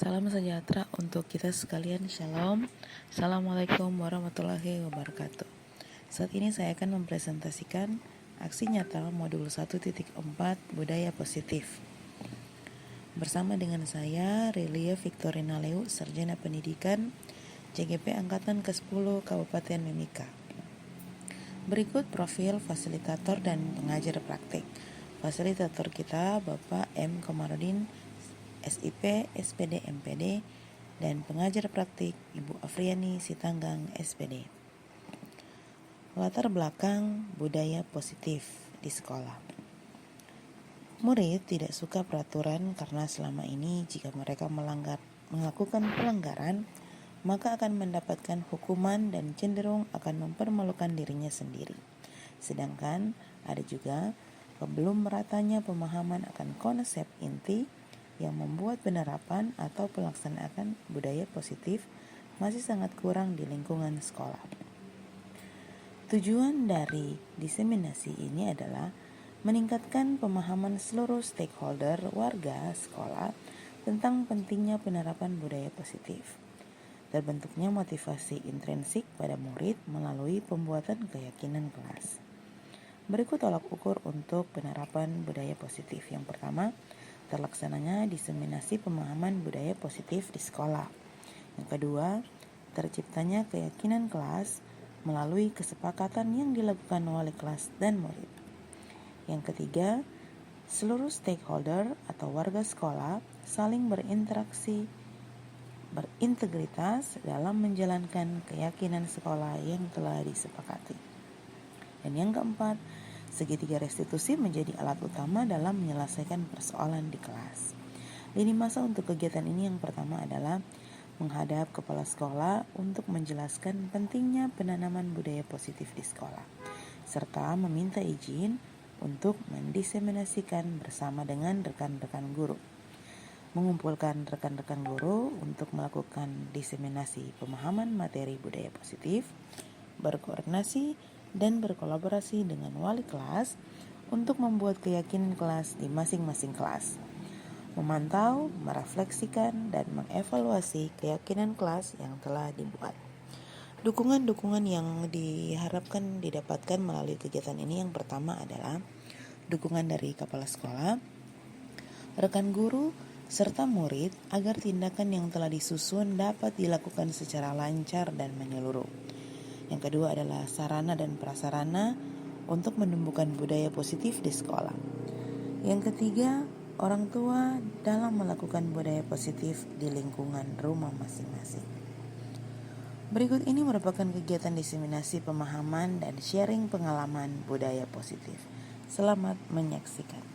Salam sejahtera untuk kita sekalian, Shalom. Assalamualaikum warahmatullahi wabarakatuh. Saat ini saya akan mempresentasikan aksi nyata modul 1.4 Budaya Positif. Bersama dengan saya, Relia Victorina Leu, Sarjana Pendidikan, CGP Angkatan ke-10 Kabupaten Mimika. Berikut profil fasilitator dan pengajar praktik. Fasilitator kita Bapak M. Komarudin, SIP, SPD, MPD, dan pengajar praktik Ibu Afriani Sitanggang, SPD. Latar belakang budaya positif di sekolah. Murid tidak suka peraturan karena selama ini jika mereka melakukan pelanggaran, maka akan mendapatkan hukuman dan cenderung akan mempermalukan dirinya sendiri. Sedangkan ada juga belum meratanya pemahaman akan konsep inti yang membuat penerapan atau pelaksanaan budaya positif masih sangat kurang di lingkungan sekolah. Tujuan dari diseminasi ini adalah meningkatkan pemahaman seluruh stakeholder warga sekolah tentang pentingnya penerapan budaya positif. Terbentuknya motivasi intrinsik pada murid melalui pembuatan keyakinan kelas. Berikut tolak ukur untuk penerapan budaya positif. Yang pertama, terlaksananya diseminasi pemahaman budaya positif di sekolah. Yang kedua, terciptanya keyakinan kelas melalui kesepakatan yang dilakukan wali kelas dan murid. Yang ketiga, seluruh stakeholder atau warga sekolah saling berintegritas dalam menjalankan keyakinan sekolah yang telah disepakati. Dan yang keempat, segitiga restitusi menjadi alat utama dalam menyelesaikan persoalan di kelas. Lini masa untuk kegiatan ini yang pertama adalah menghadap kepala sekolah untuk menjelaskan pentingnya penanaman budaya positif di sekolah, serta meminta izin untuk mendiseminasikan bersama dengan rekan-rekan guru. Mengumpulkan rekan-rekan guru untuk melakukan diseminasi pemahaman materi budaya positif, berkoordinasi dan berkolaborasi dengan wali kelas untuk membuat keyakinan kelas di masing-masing kelas. Memantau, merefleksikan, dan mengevaluasi keyakinan kelas yang telah dibuat. Dukungan-dukungan yang diharapkan didapatkan melalui kegiatan ini yang pertama adalah dukungan dari kepala sekolah, rekan guru, serta murid agar tindakan yang telah disusun dapat dilakukan secara lancar dan menyeluruh. Yang kedua adalah sarana dan prasarana untuk menumbuhkan budaya positif di sekolah. Yang ketiga, orang tua dalam melakukan budaya positif di lingkungan rumah masing-masing. Berikut ini merupakan kegiatan diseminasi pemahaman dan sharing pengalaman budaya positif. Selamat menyaksikan.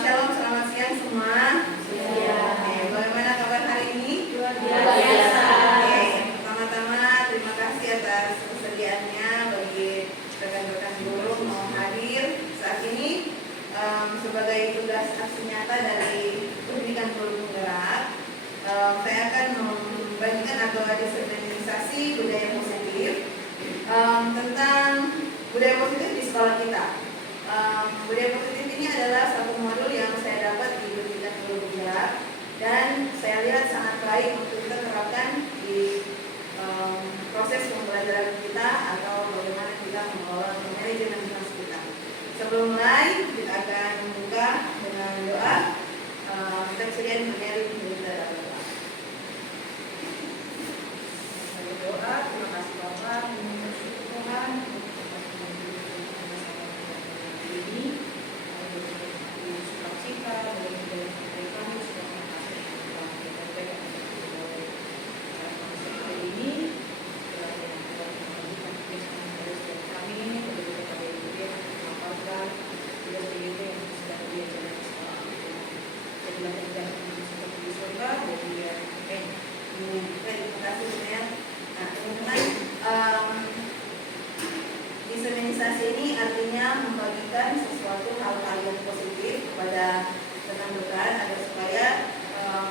Shalom, selamat siang semua. Bagaimana kabar hari ini? Luar biasa. Pertama-tama terima kasih atas kesediaannya bagi rekan-rekan guru mau hadir saat ini sebagai tugas aksi nyata dari Pendidikan Guru Penggerak. Saya akan membagikan atau diseminasi budaya positif tentang budaya positif di sekolah kita. Budaya positif ini adalah satu modul yang saya dapat di Pendidikan Guru Penggerak dan saya lihat sangat baik untuk kita terapkan di proses pembelajaran kita atau bagaimana kita mengelola manajemen kelas kita. Sebelum mulai, kita akan membuka dengan doa. Kita sediakan materi untuk kita doa. Doa, terima kasih Bapak, terima kasih Tuhan. Diseminasi ini artinya membagikan sesuatu hal-hal yang positif kepada rekan-rekan agar supaya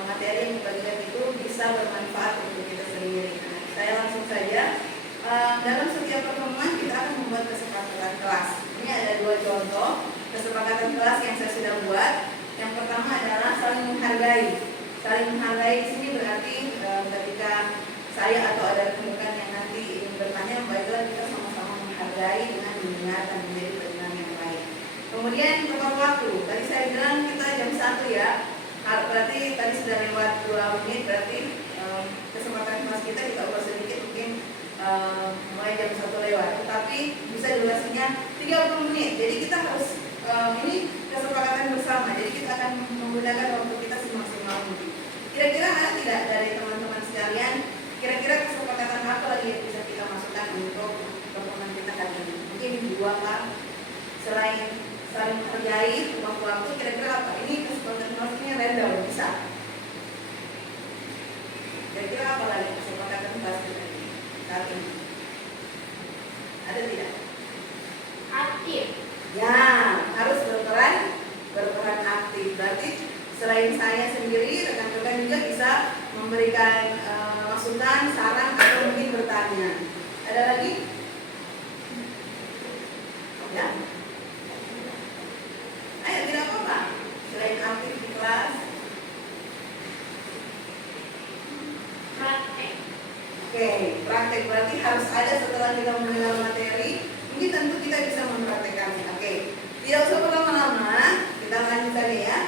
materi yang dibagikan itu bisa bermanfaat untuk kita sendiri. Saya langsung saja. Dalam setiap pertemuan kita akan membuat kesepakatan kelas. Ini ada dua contoh kesepakatan kelas yang saya sudah buat. Yang pertama adalah saling menghargai. Saling menghargai di sini berarti ketika saya atau ada rekan-rekan yang nanti ingin bertanya, baiklah kita sama-sama menghargai dengan mendengarkan menjadi pendengar yang baik. Kemudian tepat waktu. Tadi saya bilang kita jam 1 ya. Berarti tadi sudah lewat 2 menit, berarti kesempatan kelas kita ubah sedikit, mungkin mulai jam 1 lewat. Tetapi bisa durasinya 30 menit. Jadi kita harus ini kesepakatan bersama. Jadi kita akan menggunakan waktu kita semaksimal mungkin. Kira-kira ada tidak dari teman-teman sekalian? Kira-kira kesepakatan apa lagi yang bisa kita masukkan untuk pertemuan kita kali ini? Mungkin 2 kah? Selain saling menghargai waktu-waktu, kira-kira apa? Ini kesepakatan maksudnya random, bisa. Kira-kira apa lagi kesepakatan kelas kita ini saat ini? Ada tidak? Aktif. Ya, harus berperan aktif. Berarti selain saya sendiri, rekan-rekan juga bisa memberikan masukan, saran, atau mungkin bertanya. Ada lagi? Ya? Ayo, tidak apa-apa. Selain aktif di kelas, Praktek. oke, praktek berarti harus ada setelah kita mengenal materi. Mungkin tentu kita bisa mempraktekannya. Oke, tidak usah berlama-lama, kita lanjut saja ya.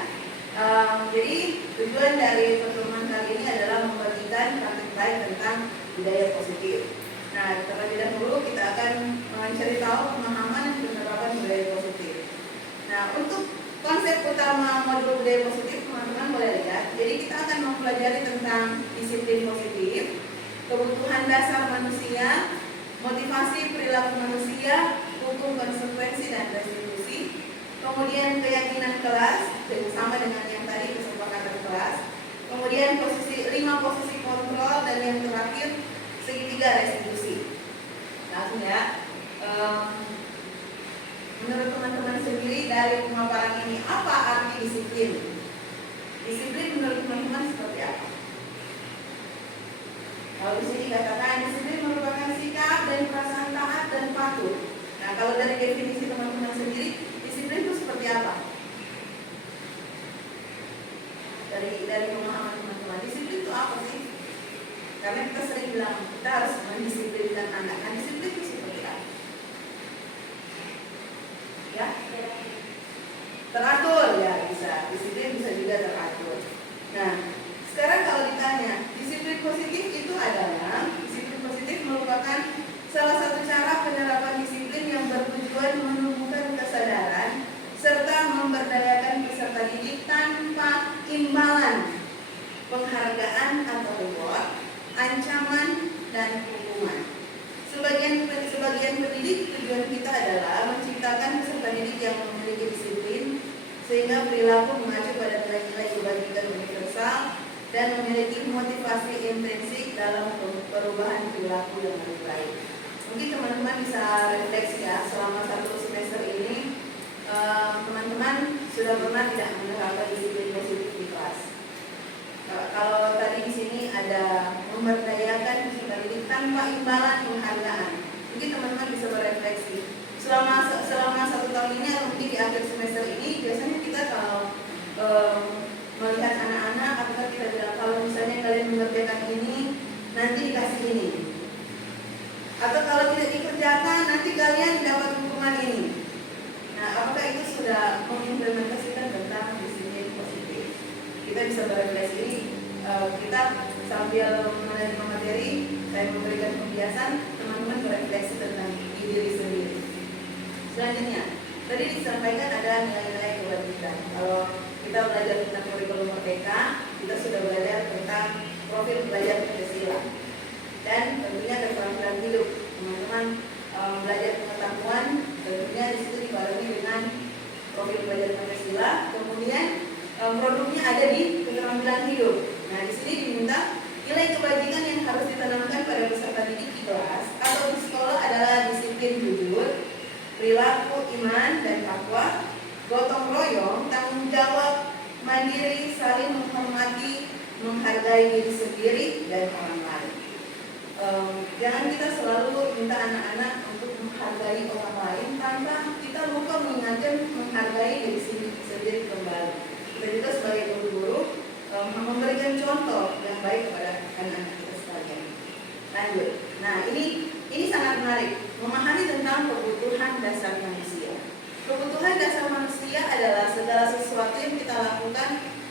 Jadi tujuan dari pertemuan kali ini adalah membagikan praktek baik tentang budaya positif. Nah, terlebih dahulu kita akan mencari tahu pemahaman dan penerapan budaya positif. Nah, untuk konsep utama modul budaya positif, teman-teman boleh lihat. Jadi kita akan mempelajari tentang disiplin positif, kebutuhan dasar manusia, motivasi perilaku manusia, hukum konsekuensi dan restitusi, kemudian keyakinan kelas, sama dengan yang tadi kesepakatan kelas, kemudian 5 posisi kontrol, dan yang terakhir segitiga restitusi. Langsung ya. Menurut teman-teman sendiri dari pemaparan ini, apa arti disiplin? Disiplin menurut teman-teman seperti apa? Kalau di sini katakan disiplin merupakan sikap dan perasaan taat dan patuh. Nah, kalau dari definisi teman-teman sendiri, disiplin itu seperti apa? Dari pemahaman teman-teman, disiplin itu apa sih? Karena kita sering bilang kita harus mendisiplinkan anak. Nah, disiplin itu seperti apa? Ya, teratur ya, bisa. Disiplin bisa juga teratur. Nah, sekarang kalau ditanya, disiplin positif itu adalah, disiplin positif merupakan salah satu cara penerapan disiplin yang bertujuan menumbuhkan kesadaran serta memberdayakan peserta didik tanpa imbalan, penghargaan atau reward, ancaman dan hukuman. Sebagian pendidik, tujuan kita adalah menciptakan peserta didik yang memiliki disiplin sehingga perilaku mengacu pada nilai-nilai kebajikan universal dan memiliki motivasi intrinsik dalam perubahan perilaku yang lebih baik. Mungkin teman-teman bisa refleksi ya, selama 1 semester ini teman-teman sudah pernah tidak menerapkan disiplin positif di kelas? Kalau tadi di sini ada memberdayakan peserta didik tanpa imbalan penghargaan, mungkin teman-teman bisa berefleksi. Selama 1 tahun ini atau mungkin di akhir semester ini, biasanya kita kalau melihat anak-anak, apakah kita bilang kalau misalnya kalian mengerjakan ini, nanti dikasih ini, atau kalau tidak dikerjakan nanti kalian dapat hukuman ini. Nah, apakah itu sudah mengimplementasikan tentang disiplin positif? Kita bisa berefleksi. Kita sambil menerima materi, saya memberikan pembiasan, teman-teman berefleksi tentang diri sendiri. Selanjutnya, tadi disampaikan ada nilai-nilai kewajiban. Kalau kita belajar tentang kurikulum merdeka, kita sudah belajar tentang profil belajar Pancasila dan tentunya keterampilan hidup. Teman-teman belajar pengetahuan, tentunya di situ dibarengi dengan profil belajar Pancasila. Kemudian produknya ada di keterampilan hidup. Nah, di sini diminta nilai kebajikan yang harus ditanamkan pada peserta didik di kelas atau di sekolah adalah disiplin jujur, perilaku iman dan takwa, gotong royong, tanggung jawab, mandiri, saling menghormati, menghargai diri sendiri dan orang lain. Jangan kita selalu minta anak-anak untuk menghargai orang lain tanpa kita lupa mengingatkan menghargai kita juga sebagai guru-guru memberikan contoh yang baik kepada anak-anak kita sekalian. Lanjut. Nah, ini sangat menarik, memahami tentang kebutuhan dasar manusia. Kebutuhan dasar manusia adalah segala sesuatu yang kita lakukan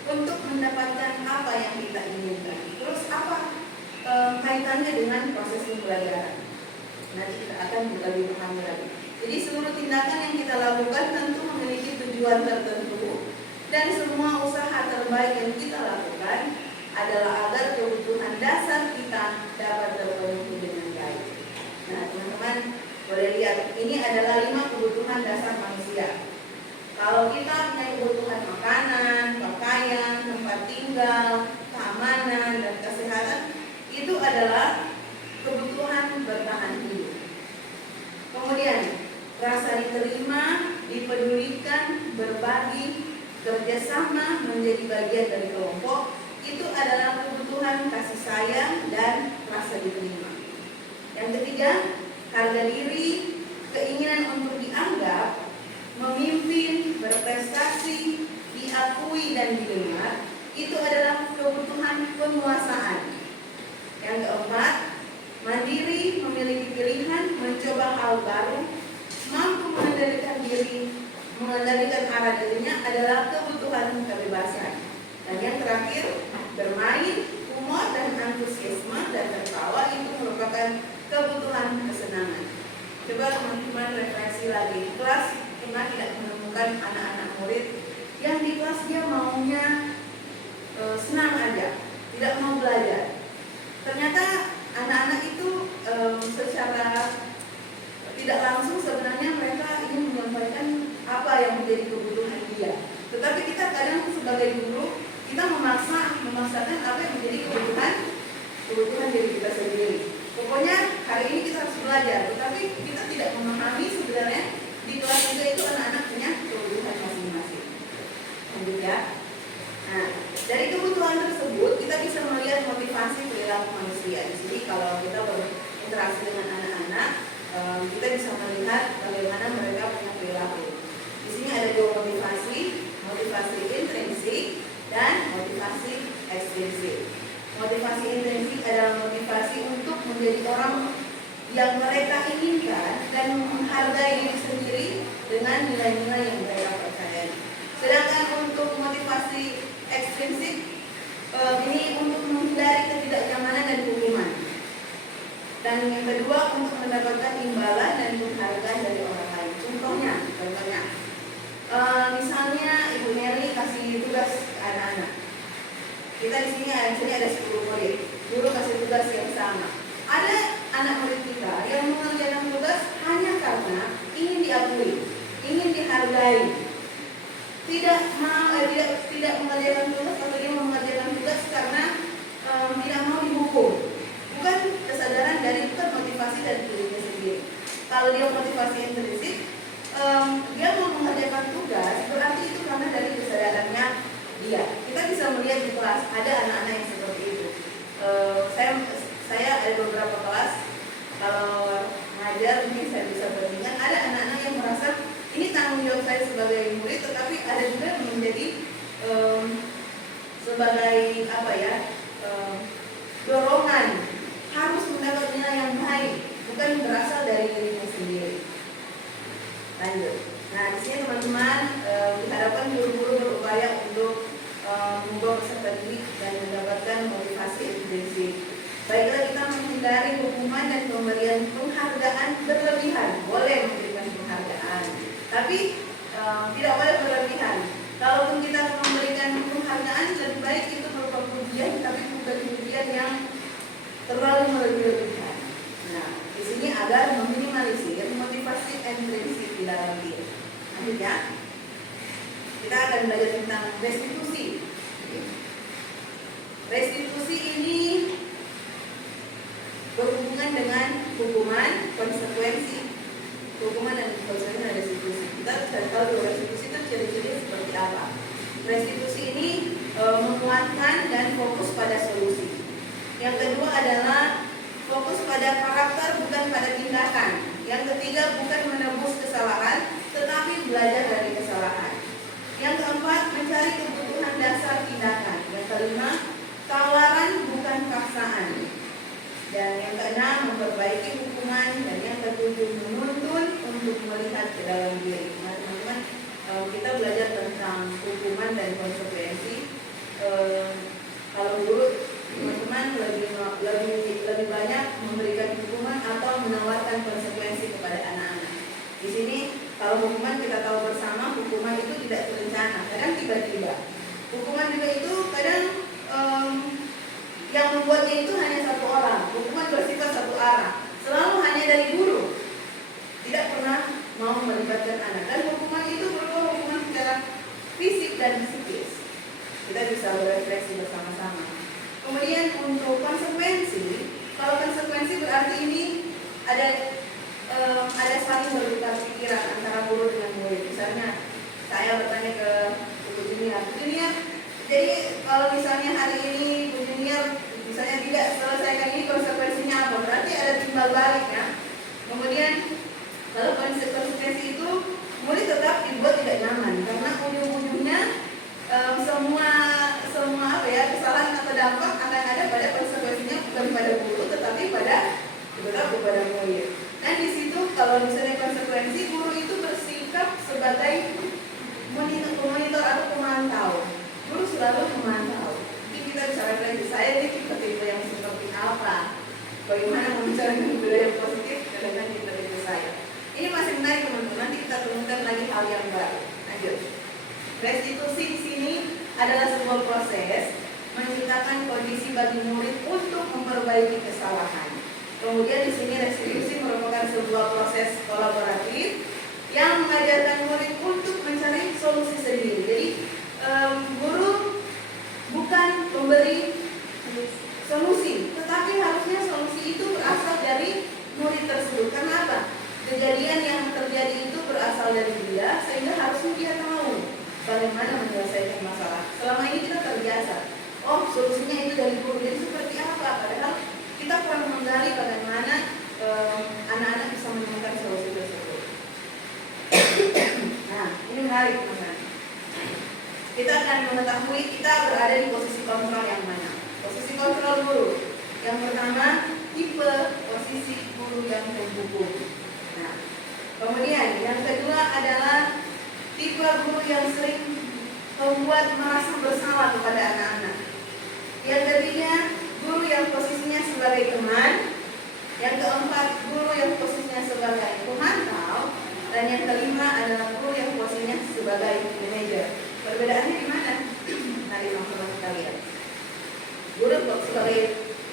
untuk mendapatkan apa yang kita inginkan. Terus apa kaitannya dengan proses pembelajaran? Nanti kita akan lebih paham lagi. Jadi seluruh tindakan yang kita lakukan tentu memiliki tujuan tertentu, dan semua usaha terbaik yang kita lakukan adalah agar kebutuhan dasar kita dapat terpenuhi dengan baik. Nah, teman-teman boleh lihat, ini adalah 5 kebutuhan dasar manusia. Kalau kita punya kebutuhan makanan, pakaian, tempat tinggal, keamanan, dan kesehatan, itu adalah kebutuhan bertahan hidup. Kemudian, rasa diterima, dipedulikan, berbagi, kerjasama, menjadi bagian dari kelompok, itu adalah kebutuhan kasih sayang dan rasa diterima. Yang ketiga, harga diri, keinginan untuk dianggap, memimpin, berprestasi, diakui dan didengar, itu adalah kebutuhan penguasaan. Yang keempat, mandiri, memiliki pilihan, mencoba hal baru, mampu mengendalikan diri, mengendalikan arah dirinya adalah kebutuhan kebebasan. Dan yang terakhir, bermain, humor dan antusiasme dan tertawa itu merupakan kebutuhan kesenangan. Coba teman-teman refleksi lagi, di kelas pernah tidak menemukan anak-anak murid yang di kelas dia maunya senang aja, tidak mau belajar. Ternyata anak-anak itu secara tidak langsung sebenarnya mereka ingin menyampaikan apa yang menjadi kebutuhan dia. Tetapi kita kadang sebagai guru kita memaksakan apa yang menjadi kebutuhan diri kita sendiri. Pokoknya hari ini kita harus belajar, tetapi kita tidak memahami sebenarnya di kelas juga itu anak-anak punya kebutuhan masing-masing. Lanjut ya. Nah, dari kebutuhan tersebut kita bisa melihat motivasi perilaku manusia. Di sini kalau kita berinteraksi dengan anak-anak, kita bisa melihat bagaimana mereka punya perilaku. Di sini ada 2 motivasi, motivasi intrinsik dan motivasi ekstrinsik. Motivasi intrinsik adalah motivasi untuk menjadi orang yang mereka inginkan dan menghargai diri sendiri dengan nilai-nilai yang mereka percayai. Sedangkan untuk motivasi ekstrinsik ini untuk menghindari ketidaknyamanan dan hukuman. Dan yang kedua untuk mendapatkan imbalan dan penghargaan dari orang lain. Contohnya, misalnya Ibu Mary kasih tugas ke anak-anak. Kita di sini ada 10 murid. Guru kasih tugas yang sama. Ada anak murid kita yang mengerjakan tugas hanya karena ingin diakui, ingin dihargai. Tidak mengerjakan tugas atau dia mengerjakan tugas karena tidak mau dihukum. Bukan kesadaran dari motivasi dari dirinya sendiri. Kalau dia motivasi intrinsik, dia mau mengerjakan tugas berarti itu karena dari kesadarannya dia. Kita bisa melihat di kelas ada anak-anak yang seperti itu. Saya ada beberapa kelas, kalau ngajar mungkin saya bisa bandingkan, ada anak-anak yang merasa ini tanggung jawab saya sebagai murid, tetapi ada juga yang menjadi sebagai dorongan harus mendapat nilai yang baik, bukan berasal dari dirinya sendiri. Lanjut. Nah, di sini teman-teman diharapkan guru-guru berupaya untuk membawa peserta didik dan mendapatkan motivasi intrinsik. Baiklah, kita menghindari hukuman dan pemberian penghargaan berlebihan. Boleh memberikan penghargaan, tapi tidak boleh berlebihan. Kalaupun kita memberikan penghargaan, lebih baik itu berupa pujian, tapi bukan pujian yang terlalu melebih-lebihkan. Nah, di sini agar meminimalisir motivasi intrinsik di dalam diri. Lanjut ya. Kita akan belajar tentang restitusi. Restitusi ini berhubungan dengan hukuman, konsekuensi. Hukuman dan konsekuensi dan restitusi. Kita sudah tahu restitusi itu ciri-ciri seperti apa. Restitusi ini menguatkan dan fokus pada solusi. Yang kedua adalah fokus pada karakter bukan pada tindakan. Yang ketiga bukan menebus kesalahan, tetapi belajar dari kesalahan. Yang keempat, mencari kebutuhan dasar tindakan. Yang kelima, tawaran bukan paksaan. Dan yang keenam, memperbaiki hukuman. Dan yang ketujuh, menuntun untuk melihat ke dalam diri. Nah, teman-teman, kita belajar tentang hukuman dan konsekuensi. Kalau dulu teman-teman lebih banyak memberikan hukuman atau menawarkan konsekuensi kepada anak-anak. Di sini kalau hukuman kita tahu bersama, hukuman itu tidak terencana, kadang tiba-tiba. Hukuman juga itu kadang yang membuatnya itu hanya satu orang. Hukuman bersifat satu arah, selalu hanya dari guru, tidak pernah mau melibatkan anak. Dan hukuman itu berupa hukuman secara fisik dan psikis. Kita bisa berefleksi bersama-sama. Kemudian untuk konsekuensi, kalau konsekuensi berarti ini ada saling bertukar pikiran antara guru dengan murid. Misalnya saya bertanya ke Bu Junior, jadi kalau misalnya hari ini Bu Junior misalnya tidak selesaikan ini, konsekuensinya apa? Berarti ada timbal balik ya. Kemudian kalau konsekuensi itu murid tetap dibuat tidak nyaman karena ujung-ujungnya semua kesalahan atau dampak akan ada pada konsekuensinya, bukan pada guru tetapi tetap kepada murid. Dan di situ kalau misalnya konsekuensi, guru itu bersikap sebagai monitor atau pemantau. Guru selalu memantau. Jadi kita bisa refleksi, saya ini tipe-tipe yang seperti apa, bagaimana membicarakan budaya yang positif dengan tipe-tipe saya. Ini masih menarik teman-teman, nanti kita temukan lagi hal yang baru. Lanjut. Restitusi di sini adalah sebuah proses menciptakan kondisi bagi murid untuk memperbaiki kesalahan. Kemudian di sini restitusi merupakan sebuah proses kolaboratif yang mengajarkan murid untuk mencari solusi sendiri. Jadi guru bukan memberi solusi, tetapi harusnya solusi itu berasal dari murid tersebut. Karena apa? Kejadian yang terjadi itu berasal dari dia, sehingga harusnya dia tahu bagaimana menyelesaikan masalah. Selama ini kita terbiasa, oh solusinya itu dari guru, jadi seperti apa? Padahal kita kurang menggali bagaimana anak-anak bisa menemukan solusi tersebut. Nah, ini menarik teman-teman. Kita akan mengetahui kita berada di posisi kontrol yang mana. Posisi kontrol guru. Yang pertama, tipe posisi guru yang menghukum. Nah, kemudian yang kedua adalah tipe guru yang sering membuat merasa bersalah kepada anak-anak. Yang ketiga, guru yang posisinya sebagai teman. Yang keempat, guru yang posisinya sebagai pemantau. Dan yang kelima adalah guru yang posisinya sebagai manajer. Perbedaannya di mana? Tadi teman-teman sekalian. Guru sebagai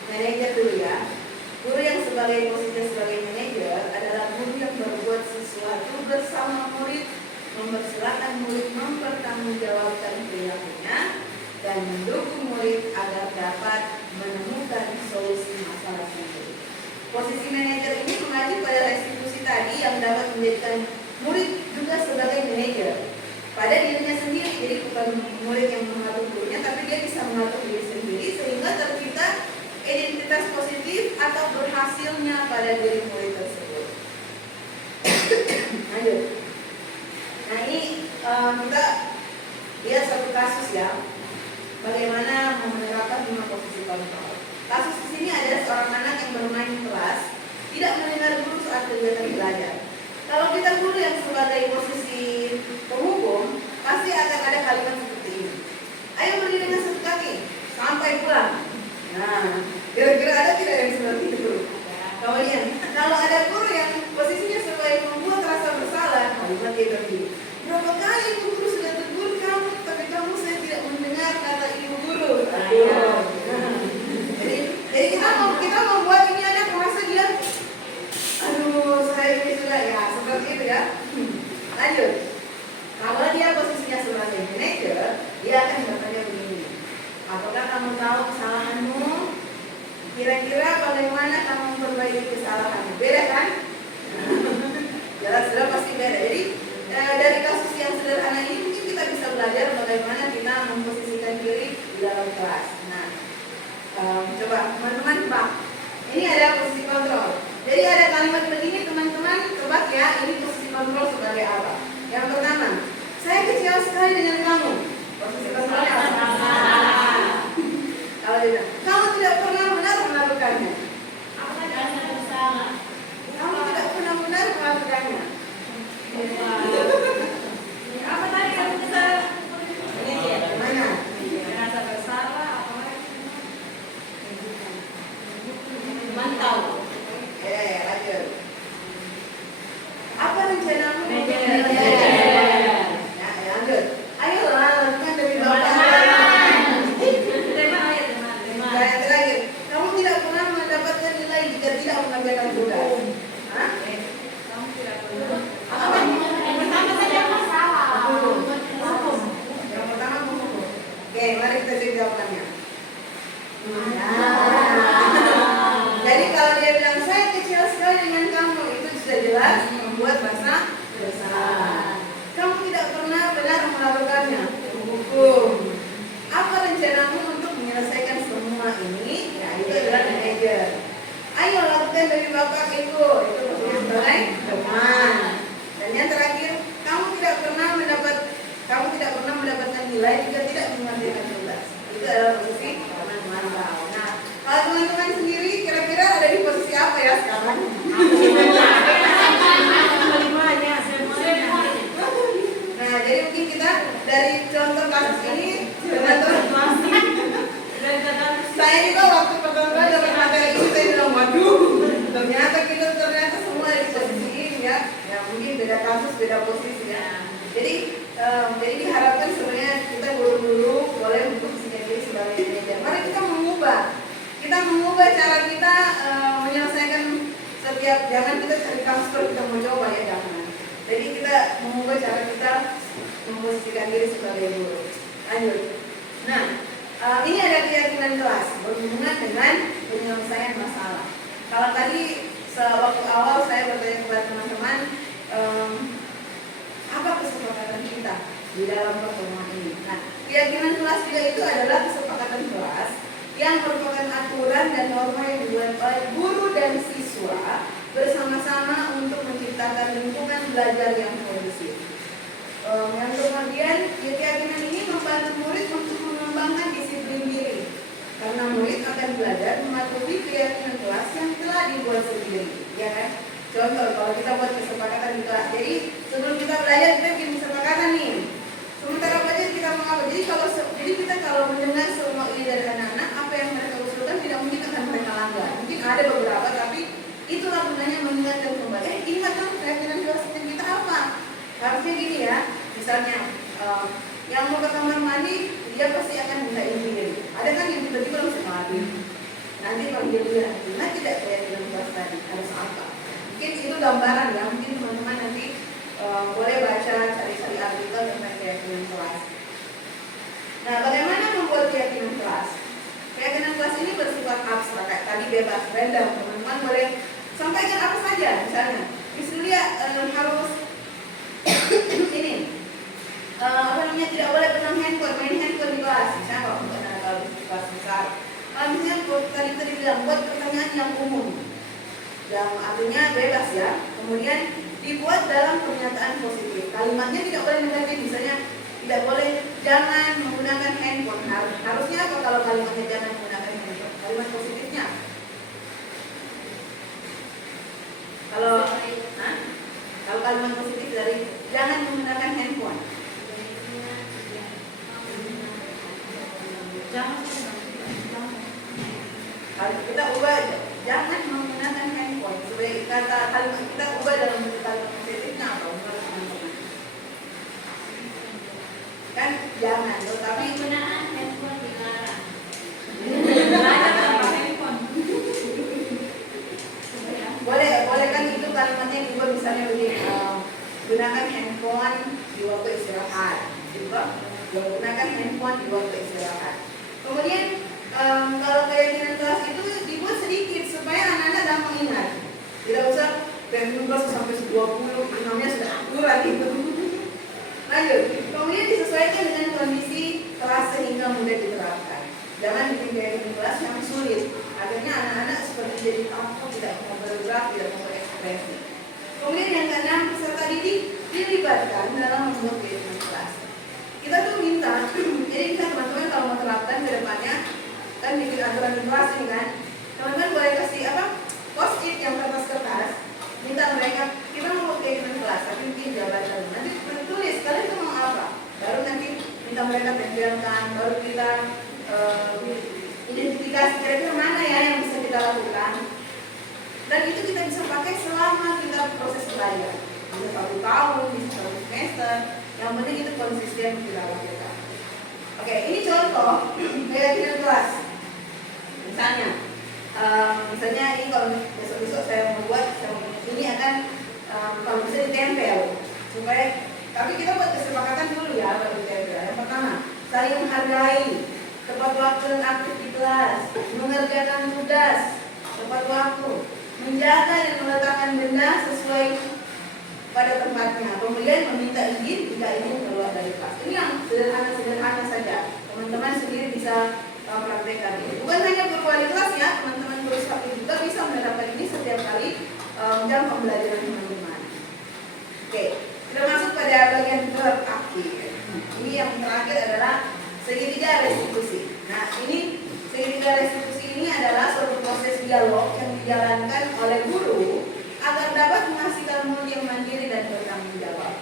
manajer dulu ya. Guru yang sebagai posisinya sebagai manajer adalah guru yang berbuat sesuatu bersama murid, mempersilahkan murid mempertanggungjawabkan perilakunya dan mendukung murid agar dapat menemukan solusi masalah tersebut. Posisi manajer ini mengacu pada restitusi tadi yang dapat menjadikan murid juga sebagai manajer pada dirinya sendiri. Jadi bukan murid yang mengatur gurunya, tapi dia bisa mengatur diri sendiri sehingga tercipta identitas positif atau berhasilnya pada diri murid tersebut. Lanjut. Nah ini kita lihat satu kasus ya, bagaimana menerapkan 5 posisi kontrol. Kasus di sini adalah seorang anak yang bermain di kelas, tidak mendengar guru saat kegiatan belajar. Kalau kita guru yang sebagai posisi penghukum, pasti akan ada kalimat seperti ini. Ayo berdiri dengan satu kaki sampai pulang. Nah, kira-kira ada tidak yang seperti itu? Kemudian, kalau ada guru yang posisinya sebagai membuat rasa bersalah, kalimat dia berdiri. Berapa kali ibu guru sudah tegur kamu, tapi kamu saya tidak mendengar kata ibu guru. Jadi kita membuat ini anak merasa dia, aduh saya ini sudah ya seperti itu ya. Lanjut. Kalau dia posisinya sebagai manajer, dia akan bertanya begini. Apakah kamu tahu kesalahanmu? Kira-kira bagaimana kamu memperbaiki kesalahanmu? Beda kan? Jelas-jelas pasti beda. Jadi dari kasus yang sederhana ini mungkin kita bisa belajar bagaimana kita memposisikan diri di dalam kelas. Nah, coba teman-teman Pak, ini ada posisi kontrol. Jadi ada kalimat begini teman-teman, tebak ya, ini posisi kontrol sebagai apa? Yang pertama, saya kecewa sekali sekali dengan kamu. Posisi personalnya apa? Kalau dia bilang, kamu tidak pernah benar melakukannya. Kamu tidak pernah benar melakukannya. Apa tadi kamu kesalahan? Ini dia, mana? Merasa bersalah, apa lagi? Mantau. Lanjut. Apa rencanamu? Lanjut. Ayolah, lakukan dari bawah. Yang terakhir, kamu tidak pernah mendapatkan nilai jika tidak mengerjakan tugas. Hah? Kamu tidak pernah. Apa? Pertama saja masalah. Yang pertama mengukur. Oke, mari kita cek jawabannya. Jadi kalau dia bilang saya kecil sekali dengan kamu, itu sudah jelas membuat rasa bersalah. Kamu tidak pernah benar melakukannya. Hukum. Apa rencanamu untuk menyelesaikan semua ini? Ya, itu adalah manajer. Ayo lakukan dari bapak itu posisi sebagai teman. Dan yang terakhir, kamu tidak pernah mendapatkan nilai jika tidak mengerjakan tugas. Itu adalah posisi mantau. Nah, kalau teman-teman sendiri kira-kira ada di posisi apa ya sekarang? Nah, jadi mungkin kita dari contoh kasus ini saya juga waktu pertama kali dapat materi ini saya bilang waduh, ternyata semua ada di posisi ini ya. Ya mungkin beda kasus, beda posisi ya. Jadi diharapkan sebenarnya kita dulu boleh untuk sendiri sebagai manajer. Mari kita mengubah cara kita menyelesaikan setiap, jangan kita cari kasus kalau kita mau coba ya, jangan. Jadi kita mengubah cara kita memposisikan diri sebagai guru. Lanjut. Nah, ini ada keyakinan kelas berhubungan dengan penyelesaian masalah. Kalau tadi waktu awal saya bertanya kepada teman-teman, apa kesepakatan kita di dalam pertemuan ini? Nah, keyakinan kelas juga itu adalah kesepakatan kelas yang merupakan aturan dan norma yang dibuat oleh guru dan siswa bersama-sama untuk menciptakan lingkungan belajar yang kondusif. Yang kemudian keyakinan ini membantu murid untuk mengembangkan disiplin diri, karena murid akan belajar mematuhi keyakinan kelas yang telah dibuat sendiri, ya kan? Contoh, kalau kita buat kesepakatan di kelas, jadi sebelum kita belajar kita bikin kesepakatan nih. Sementara belajar kita mau apa? Jadi kita kalau mendengar semua ide dari anak-anak, apa yang mereka usulkan tidak mungkin akan mereka langgar. Mungkin ada beberapa, tapi itulah gunanya mengingatkan kembali. Ingat kan keyakinan kelas kita apa? Harusnya gini ya. Misalnya yang mau ke kamar mandi, dia pasti akan minta izin. Ada kan yang tiba-tiba langsung mandi. Nanti panggil dia, ingat tidak keyakinan kelas tadi harus apa? Mungkin itu gambaran ya. Mungkin teman-teman nanti boleh baca, cari-cari artikel tentang keyakinan kelas. Nah, bagaimana membuat keyakinan kelas? Keyakinan kelas ini bersifat abstrak, kayak tadi bebas, random. Teman-teman boleh sampaikan apa saja, misalnya. Misalnya harus ini, tidak boleh pegang handphone, main handphone di kelas. Misalnya kalau di kelas besar. Misalnya tadi bilang buat pertanyaan yang umum, yang artinya bebas ya. Kemudian dibuat dalam pernyataan positif. Kalimatnya tidak boleh negatif, misalnya tidak boleh jangan menggunakan handphone. Harusnya apa kalau kalimatnya jangan menggunakan handphone? Kalimat positifnya kalau kalimat positif dari jangan menggunakan handphone, kalau kita ubah jangan menggunakan handphone, sebagai kata kalimat kita ubah dalam bentuk kalimat positifnya atau kan jangan, tetapi Penggunaan handphone dilarang. boleh kan itu kalimatnya diubah, misalnya begini, gunakan handphone di waktu istirahat, gunakan handphone di waktu istirahat. Kemudian kalau keyakinan kelas itu dibuat sedikit supaya anak-anak gampang ingat, tidak usah dari 15 sampai 20, namanya sudah akurat itu. Lanjut, kemudian disesuaikan dengan kondisi kelas sehingga mudah diterapkan. Jangan bikin keyakinan kelas yang sulit, akhirnya anak-anak seperti jadi takut, tidak mau bergerak, tidak mau berekspresi. Kemudian yang keenam, peserta didik dilibatkan dalam membuat keyakinan kelas. adalah jadi kan teman-teman kalau mau terapkan ke depannya kan bikin aturan di kelas ini kan, teman-teman boleh kasih apa post-it yang kertas-kertas, minta mereka kita mau keyakinan kelas tapi mungkin jabatan nanti tulis kalian itu mau apa, baru nanti minta mereka tempelkan, baru kita identifikasi kira-kira mana ya yang bisa kita lakukan, dan itu kita bisa pakai selama kita proses belajar, bisa 1 tahun, bisa 1 semester, yang penting itu konsisten kita lakukan. Oke, ini contoh keyakinan kelas. Misalnya ini kalau besok-besok saya membuat ini akan kalau bisa ditempel supaya, tapi kita buat kesepakatan dulu ya baru ditempel. Yang pertama, saling menghargai, tepat waktu dan aktif di kelas, mengerjakan tugas tepat waktu, menjaga dan meletakkan benda sesuai pada tempatnya, kemudian meminta izin jika ingin keluar dari kelas. Ini yang sederhana saja, teman-teman sendiri bisa praktekkan ini. Bukan hanya berkualitas ya, teman-teman terus juga bisa menerapkan ini setiap kali jam pembelajaran teman-teman. Oke, kita masuk pada bagian terakhir. Ini yang terakhir adalah segitiga restitusi. Nah, ini segitiga restitusi ini adalah suatu proses dialog yang dijalankan oleh guru agar dapat menghasilkan murid yang mandiri dan bertanggung jawab.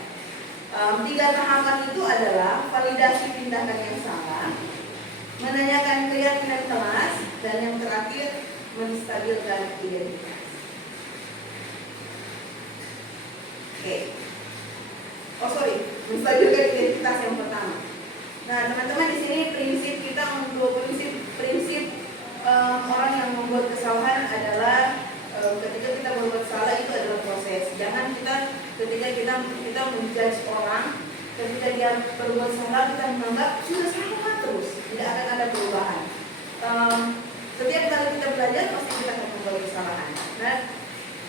3 tahapan itu adalah validasi tindakan yang salah, menanyakan keyakinan kelas, dan yang terakhir menstabilkan identitas. Menstabilkan identitas yang pertama. Nah, teman-teman di sini prinsip kita untuk prinsip orang yang membuat kesalahan adalah ketika kita berbuat salah itu adalah proses. Jangan ketika kita menjudge orang, ketika dia berbuat salah kita menganggap sudah salah terus, tidak akan ada perubahan. Setiap kali kita belajar pasti kita akan membuat kesalahan. Nah,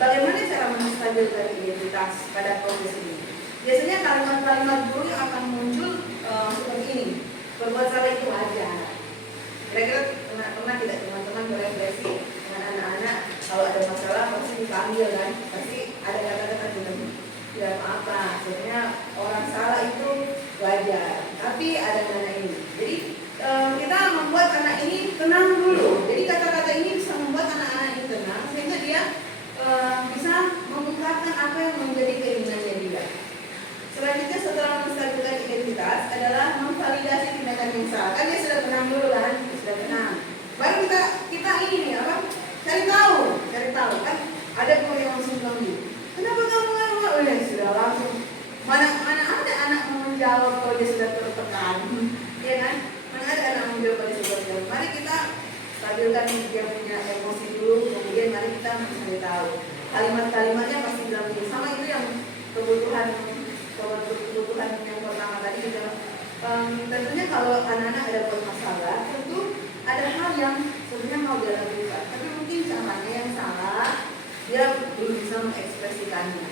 bagaimana cara menstabilkan identitas pada proses ini? Biasanya kalimat-kalimat guru yang akan muncul seperti ini. Berbuat salah itu wajar. Kira-kira pernah tidak teman-teman berefleksi dengan anak-anak kalau ada masalah pasti dipanggil kan? Pasti ada kata-kata tidak apa-apa. Sebenarnya orang salah itu wajar. Tapi ada anak ini. Jadi kita membuat anak ini tenang dulu. Jadi kata-kata ini bisa membuat anak-anak ini tenang sehingga dia bisa mengungkapkan apa yang menjadi keinginannya dia. Selanjutnya setelah menstabilkan identitas adalah memvalidasi tindakan yang salah. Kan dia sudah tenang dulu kan, sudah tenang. Baru kita ini nih apa? Cari tahu kan ada guru yang langsung bilang gitu. Kenapa kamu ngomong? Oh ya sudah langsung. Mana ada anak mau menjawab kalau dia sudah tertekan, ya kan? Mana ada anak menjawab kalau dia sudah tertekan. Mari kita stabilkan dia punya emosi dulu, kemudian mari kita mencari tahu. Kalimat-kalimatnya pasti bilang gitu. Sama itu yang kebutuhan yang pertama tadi juga. Tentunya kalau anak-anak ada buat masalah, tentu ada hal yang sebenarnya mau dia lakukan, tapi mungkin caranya yang salah, dia belum bisa mengekspresikannya.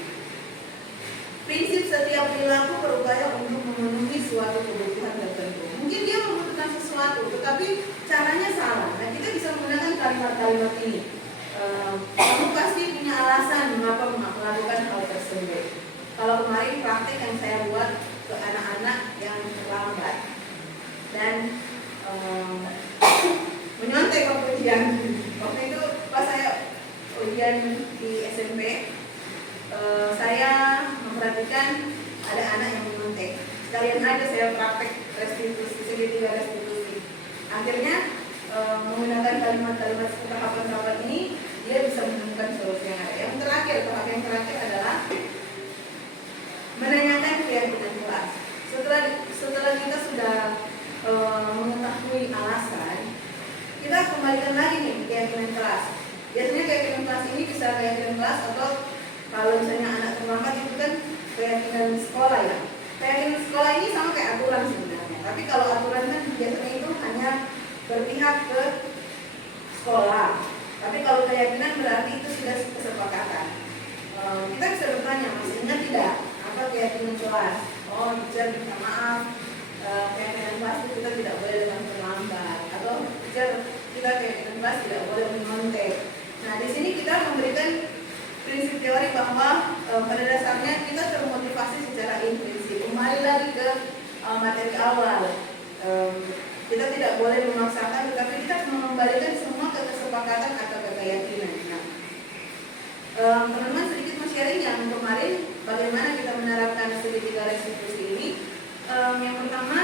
Prinsip setiap perilaku berupaya untuk memenuhi suatu kebutuhan tertentu. Mungkin dia membutuhkan sesuatu, tetapi caranya salah. Nah, kita bisa menggunakan kalimat-kalimat ini. Kamu pasti punya alasan mengapa melakukan hal tersebut. Kalau kemarin praktek yang saya buat ke anak-anak yang terlambat dan menyontek waktu ujian. Waktu itu pas saya ujian di SMP, saya memperhatikan ada anak yang menyontek. Sekalian aja saya praktek segitiga restitusi. Akhirnya menggunakan kalimat-kalimat tahapan-tahapan ini, dia bisa menemukan solusi yang ada. Tahap yang terakhir adalah menanyakan keyakinan kelas. Setelah kita sudah mengetahui alasan, kita kembalikan lagi nih keyakinan kelas. Biasanya keyakinan kelas ini bisa keyakinan kelas atau kalau misalnya anak terlambat itu kan keyakinan sekolah ya. Keyakinan sekolah ini sama kayak aturan sebenarnya. Tapi kalau aturan kan biasanya itu hanya berpihak ke sekolah. Tapi kalau keyakinan berarti itu sudah kesepakatan. Kita bisa bertanya, masih ingat tidak apa keyakinan kelas? Oh, teacher minta maaf, keyakinan kelas itu kita tidak boleh dengan terlambat. Atau teacher kita keyakinan kelas tidak boleh menyontek. Nah, di sini kita memberikan prinsip teori bahwa pada dasarnya kita termotivasi secara intrinsik. Kembali lagi ke materi awal. tidak boleh memaksakan, tetapi kita mengembalikan semua ke kesepakatan atau ke keyakinan. Nah, teman-teman sedikit sharing yang kemarin bagaimana kita menerapkan segitiga restitusi ini. Yang pertama,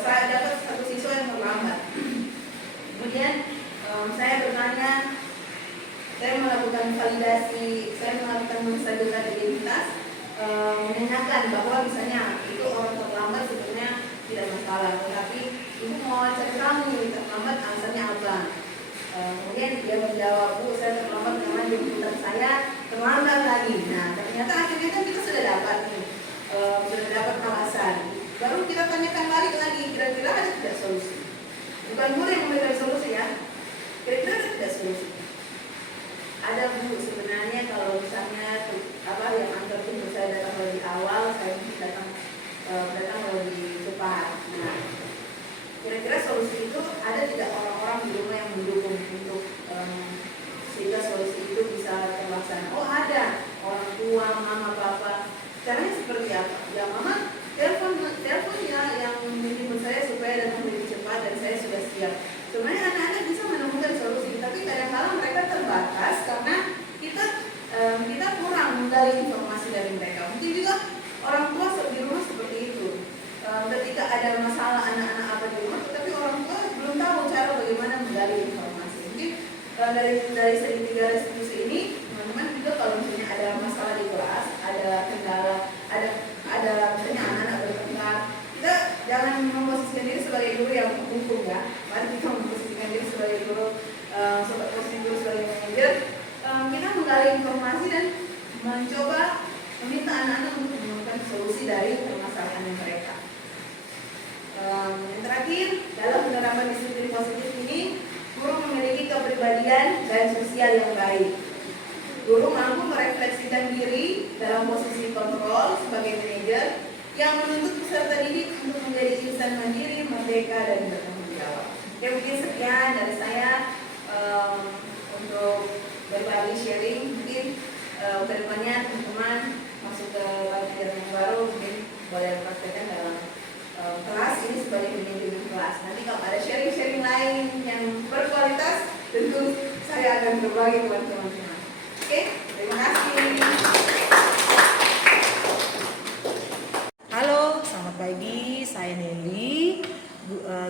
saya dapat satu siswa yang terlambat. Kemudian saya bertanya, saya melakukan validasi, saya melakukan menstabilkan identitas, menanyakan bahwa misalnya itu orang terlambat sebenarnya tidak masalah, tetapi ibu mau cari kamu terlambat alasannya apa? Kemudian dia menjawab, Bu, saya terlambat karena jemputan saya terlambat lagi. Nah, ternyata akhirnya kan kita sudah dapat nih, sudah dapat alasan. Baru kita tanyakan balik lagi, kira-kira ada tidak solusi? Bukan guru yang memberikan solusi ya, kira-kira ada tidak solusi? Ada, Bu, sebenarnya kalau misalnya yang antar ibu saya datang lebih awal, saya datang lebih cepat. Nah, kira-kira solusi itu ada tidak orang-orang di rumah yang mendukung untuk sehingga solusi itu bisa terlaksana? Oh, ada, orang tua, mama, papa. Caranya seperti apa? Ya, mama telepon ya yang menjemput saya supaya datang lebih cepat dan saya sudah siap. Sebenarnya anak-anak bisa menemukan solusi, tapi kadang-kadang mereka terbatas karena kita kurang menggali informasi dari mereka. Mungkin juga orang tua di rumah seperti itu. Ketika ada masalah anak-anak apa di rumah, tapi orang tua belum tahu cara bagaimana menggali informasi. Mungkin dari segitiga restitusi ini, teman-teman juga kalau misalnya ada masalah di kelas, ada kendala, ada misalnya anak-anak bertengkar, kita jangan memposisikan diri sebagai guru yang menghukum ya. Mari kita memposisikan diri sebagai guru, posisi guru sebagai manajer. Kita menggali informasi dan mencoba meminta anak-anak untuk menemukan solusi dari permasalahan mereka. Yang terakhir, dalam penerapan disiplin positif ini, guru memiliki kepribadian dan sosial yang baik. Guru mampu merefleksikan diri dalam posisi kontrol sebagai manajer yang menuntut peserta didik untuk menjadi insan mandiri, merdeka, dan bertanggung jawab. Oke, mungkin sekian dari saya untuk berbagi sharing. Mungkin kedepannya teman-teman masuk ke pelajaran yang baru, mungkin boleh praktekkan dalam kelas ini sebagai manajemen kelas. Nanti kalau ada sharing-sharing lain yang berkualitas, tentu saya akan berbagi kepada teman-teman. Oke, terima kasih. Halo, selamat pagi. Saya Nelly,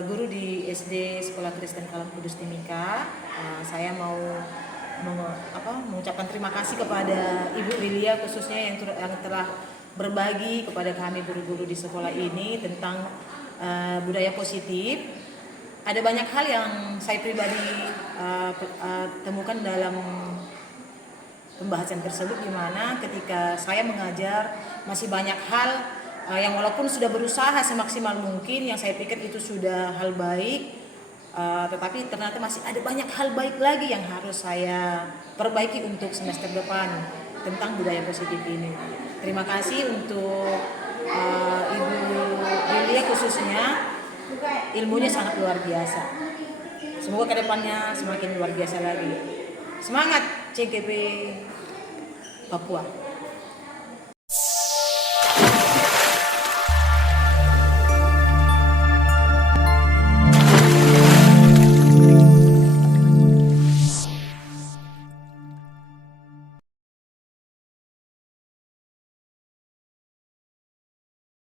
guru di SD Sekolah Kristen Kalam Kudus Timika. Saya mau mengucapkan terima kasih kepada Ibu Lilia khususnya yang telah berbagi kepada kami guru-guru di sekolah ini tentang budaya positif. Ada banyak hal yang saya pribadi temukan dalam pembahasan tersebut, di mana ketika saya mengajar masih banyak hal yang walaupun sudah berusaha semaksimal mungkin, yang saya pikir itu sudah hal baik, tetapi ternyata masih ada banyak hal baik lagi yang harus saya perbaiki untuk semester depan tentang budaya positif ini. Terima kasih untuk Ibu Lilia khususnya, ilmunya sangat luar biasa. Semoga kedepannya semakin luar biasa lagi. Semangat CGP Papua.